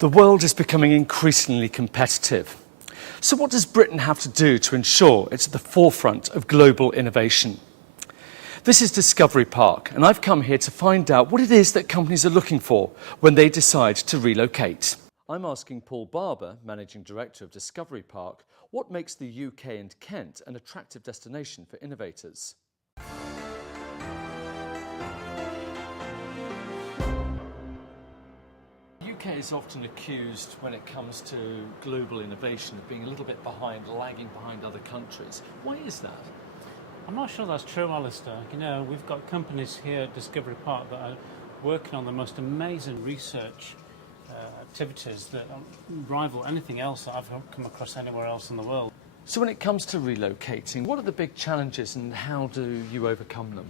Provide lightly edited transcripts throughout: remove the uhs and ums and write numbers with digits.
The world is becoming increasingly competitive. So what does Britain have to do to ensure it's at the forefront of global innovation? This is Discovery Park, and I've come here to find out what it is that companies are looking for when they decide to relocate. I'm asking Paul Barber, Managing Director of Discovery Park, what makes the UK and Kent an attractive destination for innovators. The UK is often accused, when it comes to global innovation, of being a little bit behind, lagging behind other countries. Why is that? I'm not sure that's true, Alistair. You know, we've got companies here at Discovery Park that are working on the most amazing research activities that rival anything else that I've come across anywhere else in the world. So when it comes to relocating, what are the big challenges and how do you overcome them?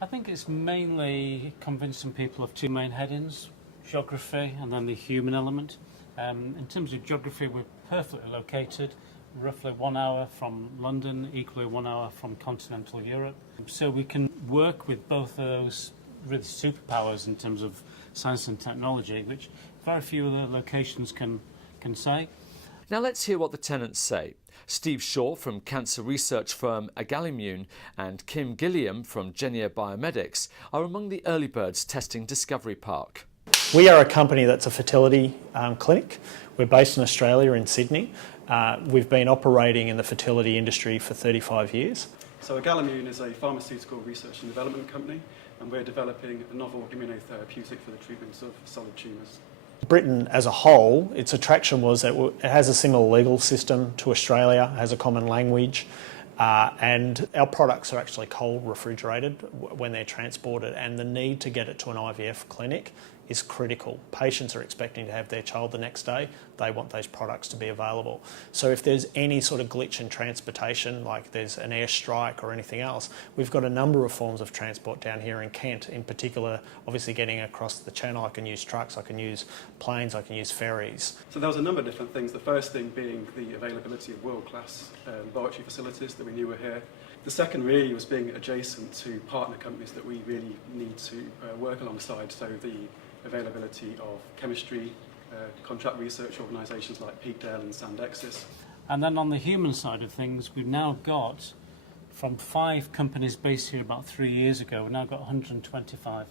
I think it's mainly convincing people of two main headings: geography and then the human element. In terms of geography, we're perfectly located, roughly 1 hour from London, equally 1 hour from continental Europe. So we can work with both of those really superpowers in terms of science and technology, which very few other locations can say. Now let's hear what the tenants say. Steve Shaw from cancer research firm Galamoon and Kim Gilliam from Genia Biomedics are among the early birds testing Discovery Park. We are a company that's a fertility clinic. We're based in Australia, in Sydney. We've been operating in the fertility industry for 35 years. So Galamoon is a pharmaceutical research and development company, and we're developing a novel immunotherapeutic for the treatment of solid tumours. Britain as a whole, its attraction was that it has a similar legal system to Australia, has a common language, and our products are actually cold refrigerated when they're transported, and the need to get it to an IVF clinic is critical. Patients are expecting to have their child the next day. They want those products to be available. So if there's any sort of glitch in transportation, like there's an airstrike or anything else, we've got a number of forms of transport down here in Kent. In particular, obviously getting across the channel, I can use trucks, I can use planes, I can use ferries. So there was a number of different things. The first thing being the availability of world-class laboratory facilities that we knew were here. The second really was being adjacent to partner companies that we really need to work alongside, so the availability of chemistry, contract research organisations like Peakdale and Sandexis. And then on the human side of things, we've now got, from 5 companies based here about 3 years ago, we've now got 125.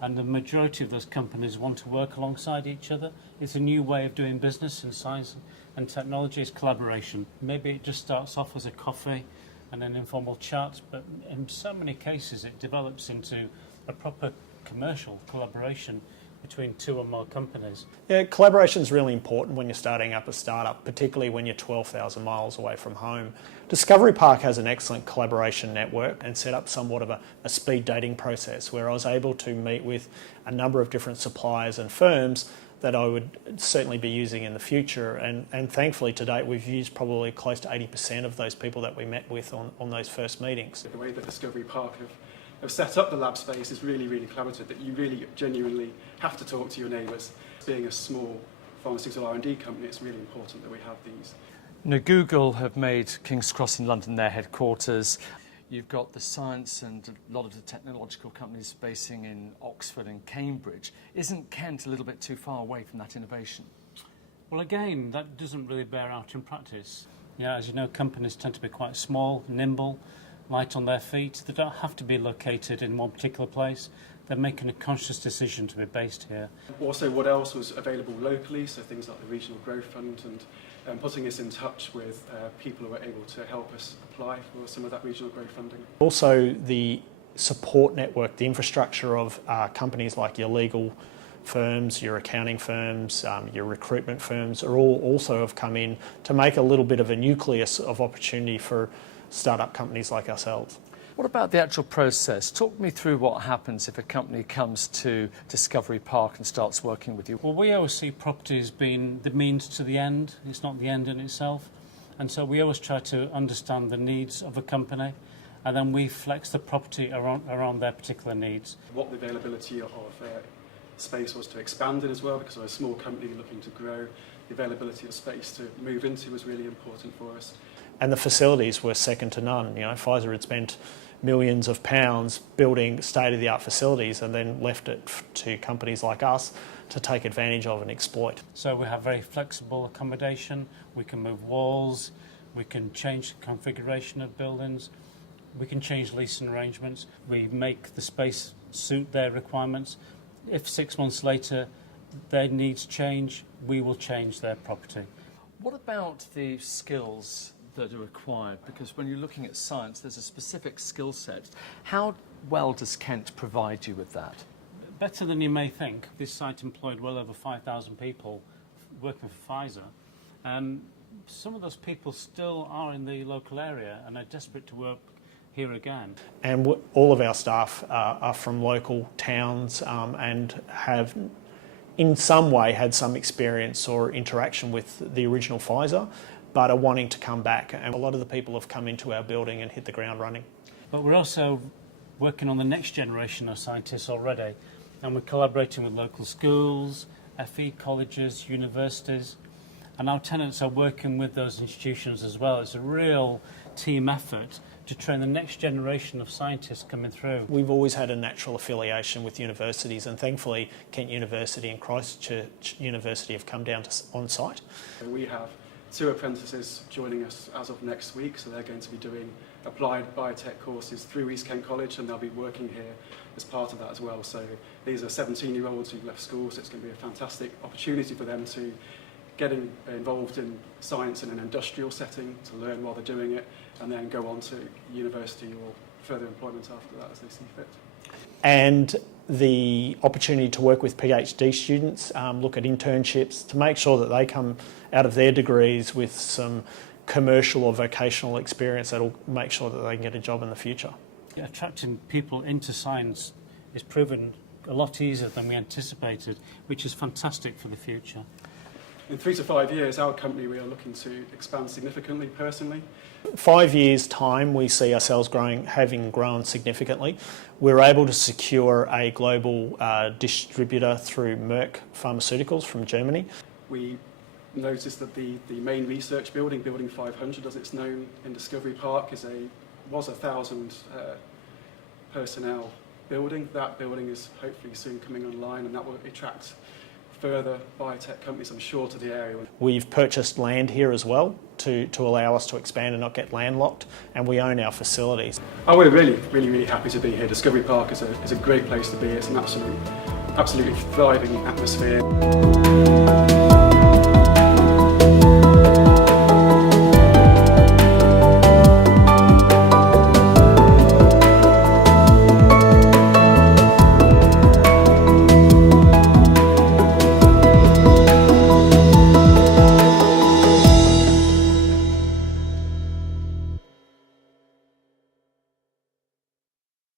And the majority of those companies want to work alongside each other. It's a new way of doing business in science and technology, is collaboration. Maybe it just starts off as a coffee and an informal chat, but in so many cases it develops into a proper commercial collaboration between 2 or more companies. Yeah, collaboration is really important when you're starting up a startup, particularly when you're 12,000 miles away from home. Discovery Park has an excellent collaboration network and set up somewhat of a speed dating process where I was able to meet with a number of different suppliers and firms that I would certainly be using in the future, and thankfully to date we've used probably close to 80% of those people that we met with on those first meetings. The way that Discovery Park have set up the lab space is really, really collaborative, that you really genuinely have to talk to your neighbours. Being a small pharmaceutical R&D company, it's really important that we have these. Now, Google have made King's Cross in London their headquarters. You've got the science and a lot of the technological companies basing in Oxford and Cambridge. Isn't Kent a little bit too far away from that innovation? Well, again, that doesn't really bear out in practice. Yeah, as you know, companies tend to be quite small, nimble, light on their feet. They don't have to be located in one particular place. They're making a conscious decision to be based here. Also, what else was available locally, so things like the Regional Growth Fund and putting us in touch with people who are able to help us apply for some of that regional growth funding. Also the support network, the infrastructure of companies like your legal firms, your accounting firms, your recruitment firms are all also have come in to make a little bit of a nucleus of opportunity for startup companies like ourselves. What about the actual process? Talk me through what happens if a company comes to Discovery Park and starts working with you. Well, we always see property as being the means to the end. It's not the end in itself. And so we always try to understand the needs of a company, and then we flex the property around their particular needs. What the availability of space was to expand in as well, because we're a small company looking to grow. The availability of space to move into was really important for us. And the facilities were second to none. You know, Pfizer had spent millions of pounds building state-of-the-art facilities and then left it to companies like us to take advantage of and exploit. So we have very flexible accommodation, we can move walls, we can change the configuration of buildings, we can change leasing arrangements, we make the space suit their requirements. If 6 months later their needs change, we will change their property. What about the skills that are required? Because when you're looking at science, there's a specific skill set. How well does Kent provide you with that? Better than you may think. This site employed well over 5,000 people working for Pfizer. Some of those people still are in the local area and are desperate to work here again. And all of our staff are from local towns and have in some way had some experience or interaction with the original Pfizer, but are wanting to come back. And a lot of the people have come into our building and hit the ground running. But we're also working on the next generation of scientists already, and we're collaborating with local schools, FE colleges, universities, and our tenants are working with those institutions as well. It's a real team effort to train the next generation of scientists coming through. We've always had a natural affiliation with universities, and thankfully Kent University and Christchurch University have come down on site. We have 2 apprentices joining us as of next week, so they're going to be doing applied biotech courses through East Kent College, and they'll be working here as part of that as well. So these are 17-year-olds who've left school, so it's going to be a fantastic opportunity for them to get involved in science in an industrial setting, to learn while they're doing it, and then go on to university or further employment after that as they see fit. And the opportunity to work with PhD students, look at internships to make sure that they come out of their degrees with some commercial or vocational experience that'll make sure that they can get a job in the future. Attracting people into science is proven a lot easier than we anticipated, which is fantastic for the future. In 3 to 5 years, our company, we are looking to expand significantly personally. 5 years' time, we see ourselves having grown significantly. We're able to secure a global distributor through Merck Pharmaceuticals from Germany. We noticed that the main research building, Building 500 as it's known in Discovery Park, was a 1,000 personnel building. That building is hopefully soon coming online, and that will attract further biotech companies, I'm sure, to the area. We've purchased land here as well to allow us to expand and not get landlocked, and we own our facilities. Oh, we're really happy to be here. Discovery Park is a great place to be. It's an absolutely thriving atmosphere.